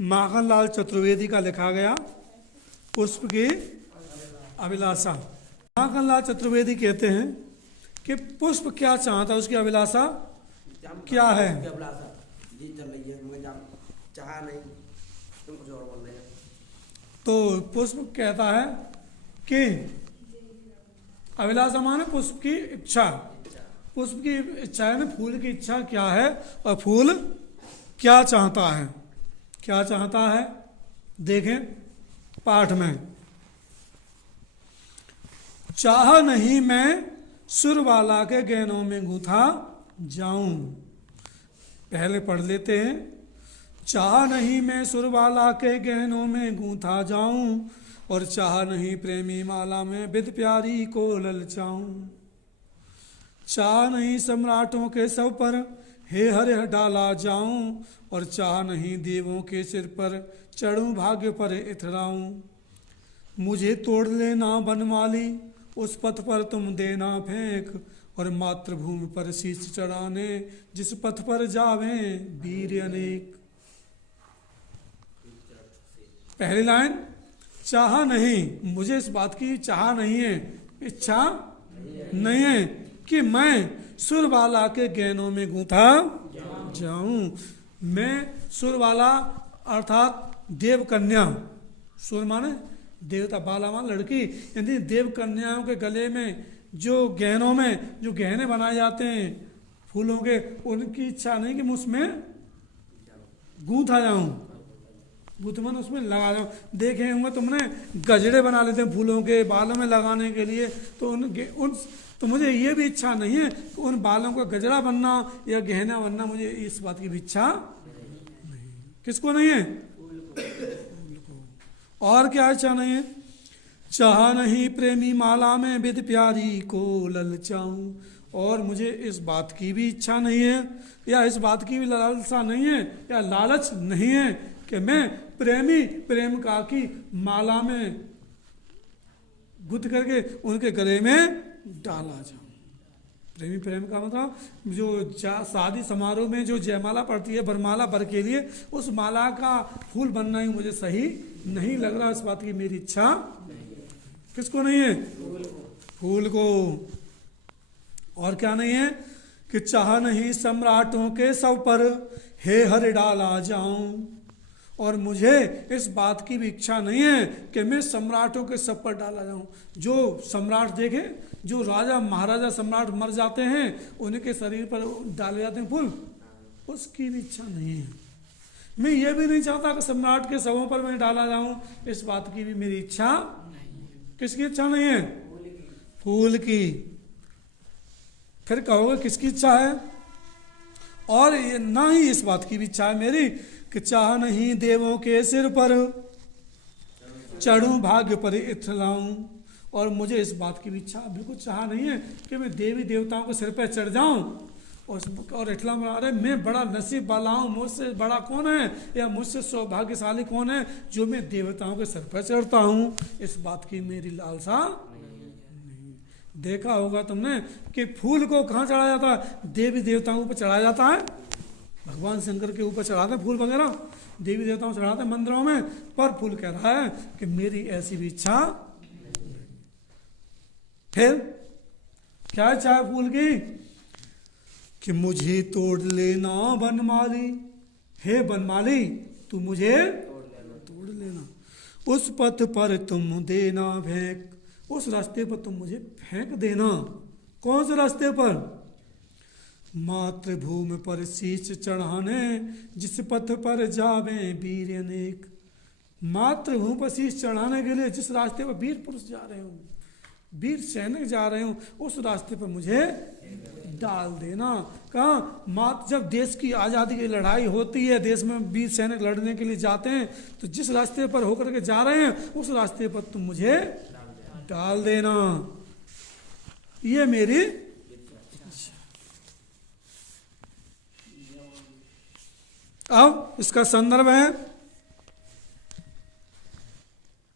माखनलाल चतुर्वेदी का लिखा गया पुष्प की अभिलाषा। माखनलाल चतुर्वेदी कहते हैं कि पुष्प क्या चाहता, उसकी अभिलाषा क्या है। तो पुष्प कहता है कि अभिलाषा माने पुष्प की इच्छा। पुष्प की इच्छा है ना, फूल की इच्छा क्या है और फूल क्या चाहता है। क्या चाहता है देखें पाठ में। चाह नहीं मैं सुरबाला के गहनों में गूंथा जाऊं। पहले पढ़ लेते हैं। चाह नहीं मैं सुरबाला के गहनों में गूंथा जाऊं, और चाह नहीं प्रेमी माला में बिद प्यारी को ललचाऊं। चाह नहीं सम्राटों के सब पर हे हरे डाला जाऊं, और चाह नहीं देवों के सिर पर चढ़ूं भाग्य पर इथराऊं। मुझे तोड़ लेना बनमाली उस पथ पर तुम देना फेंक, और मातृभूमि पर शीश चढ़ाने जिस पथ पर जावे वीर अनेक। पहली लाइन, चाह नहीं, मुझे इस बात की चाह नहीं है, इच्छा नहीं है कि मैं सुरबाला के गहनों में गूंथा जाऊं। मैं सुरबाला अर्थात देव कन्या, सुर माने देवता, बाला माने लड़की, यानी देव कन्याओं के गले में जो गहनों में जो गहने बनाए जाते हैं फूलों के, उनकी इच्छा नहीं कि मैं उसमें गूंथा जाऊं। गूंथमन उसमें लगा जाऊं। देखे होंगे तुमने गजरे बना लेते हैं फूलों के बालों में लगाने के लिए, तो उन तो मुझे ये भी इच्छा नहीं है कि उन बालों का गजरा बनना या गहना बनना, मुझे इस बात की भी इच्छा नहीं। किसको नहीं है? और क्या इच्छा नहीं है? चाह नहीं प्रेमी माला में विद प्यारी को ललचाऊं, और मुझे इस बात की भी इच्छा नहीं है या इस बात की भी लालसा नहीं है या लालच नहीं है कि मैं प्रेमी प्रेमिका की माला में गुथ करके उनके गले में डाला जाऊं। प्रेमी प्रेमिका मतलब जो शादी समारोह में जो जयमाला पड़ती है, वरमाला वर के लिए, उस माला का फूल बनना ही मुझे सही नहीं लग रहा। इस बात की मेरी इच्छा किसको नहीं है? फूल को। और क्या नहीं है? कि चाह नहीं सम्राटों के सब पर हे हर डाला जाऊं, और मुझे इस बात की भी इच्छा नहीं है कि मैं सम्राटों के सब पर डाला जाऊं। जो सम्राट देखे, जो राजा महाराजा सम्राट मर जाते हैं उनके शरीर पर डाले जाते हैं फूल, उसकी भी इच्छा नहीं है। मैं ये भी नहीं चाहता कि सम्राट के शवों पर मैं डाला जाऊं, इस बात की भी मेरी इच्छा किसकी इच्छा नहीं है? फूल की। फिर कहोगे किसकी इच्छा है? और ये ना ही इस बात की भी इच्छा है मेरी कि चाह नहीं देवों के सिर पर चढ़ूं भाग्य पर इथलाऊं, और मुझे इस बात की भी इच्छा बिल्कुल चाह नहीं है कि मैं देवी देवताओं के सिर पर चढ़ जाऊं और इथला बना रहे मैं बड़ा नसीब वाला हूं, मुझसे बड़ा कौन है या मुझसे सौभाग्यशाली कौन है जो मैं देवताओं के सिर पर चढ़ता हूं। इस बात की मेरी लालसा नहीं। देखा होगा तुमने कि फूल को कहाँ चढ़ाया जाता है? देवी देवताओं पर चढ़ाया जाता है। भगवान शंकर के ऊपर चढ़ाते हैं फूल वगैरह, देवी देवताओं चढ़ाते हैं मंदिरों में, पर फूल कह रहा है कि मेरी ऐसी भी इच्छा। फिर क्या इच्छा है फूल की? कि मुझे तोड़ लेना बनमाली, हे बनमाली तू मुझे तोड़ लेना, उस पथ पर तुम देना फेंक, उस रास्ते पर तुम मुझे फेंक देना। कौन से रास्ते पर? मातृभूमि पर शीश चढ़ाने जिस पथ पर जावे वीर अनेक। मातृभूमि पर शीश चढ़ाने के लिए जिस रास्ते पर वीर पुरुष जा रहे हो, वीर सैनिक जा रहे हो, उस रास्ते पर मुझे डाल देना। कहाँ? जब देश की आज़ादी की लड़ाई होती है, देश में वीर सैनिक लड़ने के लिए जाते हैं, तो जिस रास्ते पर होकर के जा रहे हैं उस रास्ते पर तुम मुझे डाल देना। ये मेरी अब इसका संदर्भ है,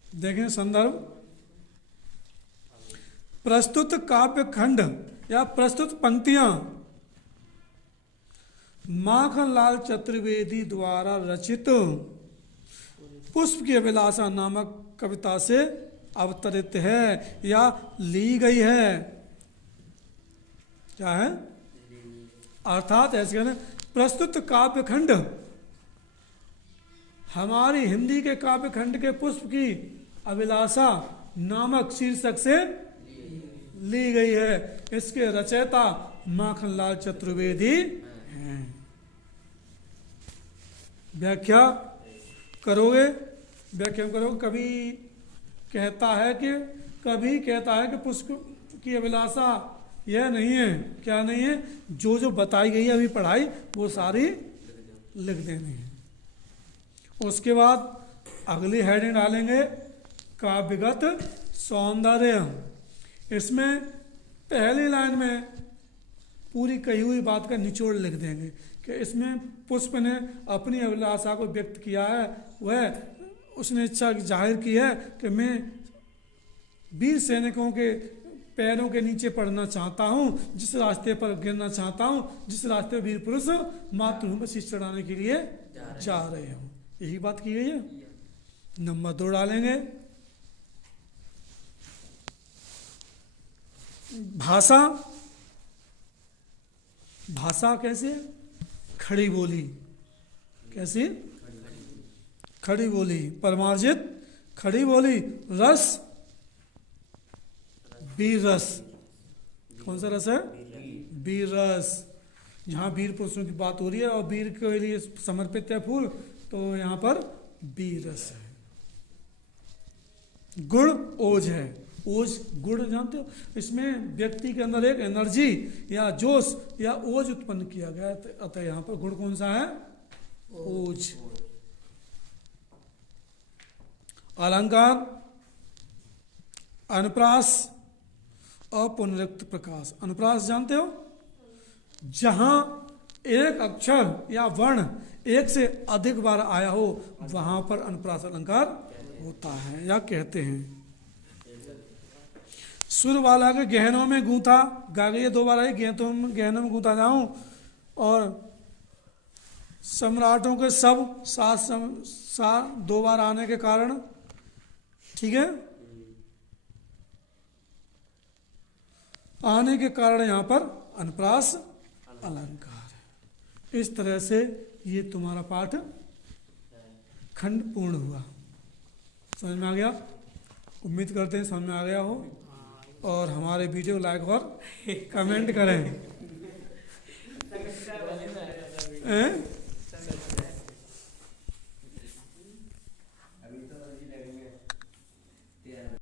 देखें संदर्भ। प्रस्तुत काव्य खंड या प्रस्तुत पंक्तियां माखनलाल चतुर्वेदी द्वारा रचित पुष्प की अभिलाषा नामक कविता से अवतरित है या ली गई है। क्या है? अर्थात ऐसे कहना, प्रस्तुत काव्यखंड हमारी हिंदी के काव्यखंड के पुष्प की अभिलाषा नामक शीर्षक से ली गई है। इसके रचयिता माखनलाल चतुर्वेदी हैं। व्याख्या करोगे? व्याख्या करोगे। कभी कहता है कि पुष्प की अभिलाषा यह नहीं है। क्या नहीं है? जो जो बताई गई है अभी पढ़ाई, वो सारी लिख देनी है। उसके बाद अगली हेडिंग डालेंगे काव्यगत सौंदर्य। इसमें पहली लाइन में पूरी कही हुई बात का निचोड़ लिख देंगे कि इसमें पुष्प ने अपनी अभिलाषा को व्यक्त किया है। वह उसने इच्छा जाहिर की है कि मैं वीर सैनिकों के पैरों के नीचे पड़ना चाहता हूँ, जिस रास्ते पर गिरना चाहता हूँ, जिस रास्ते पर वीर पुरुष मातृभूमि पर शीश चढ़ाने के लिए जा रहे हूँ। यही बात की गई है। नंबर 2 डालेंगे भाषा। भाषा कैसे? खड़ी बोली। कैसी? खड़ी बोली, परमार्जित खड़ी बोली। रस, वीर रस। कौन सा रस है? वीर रस। यहाँ वीर पुरुषों की बात हो रही है और वीर के लिए समर्पित है फूल, तो यहाँ पर वीर रस है। गुण, ओज है। ओज, गुण जानते हो? इसमें व्यक्ति के अंदर एक एनर्जी या जोश या ओज उत्पन्न किया गया है, अतः यहाँ पर गुण कौन सा है? ओज। अलंकार, अनुप्रास और पुनरुक्त प्रकाश। अनुप्रास जानते हो? जहां एक अक्षर या वर्ण एक से अधिक बार आया हो, वहां पर अनुप्रास अलंकार होता है या कहते हैं। सुर वाला के गहनों में गूंथा, गा गई 2 बार आई, गहनों में गूंथा जाऊं। और सम्राटों के सब साथ 2 बार आने के कारण, ठीक है, आने के कारण यहाँ पर अनुप्रास अलंकार है। इस तरह से ये तुम्हारा पाठ खंड पूर्ण हुआ। समझ में आ गया? उम्मीद करते हैं समझ में आ गया हो और हमारे वीडियो लाइक और कमेंट करें।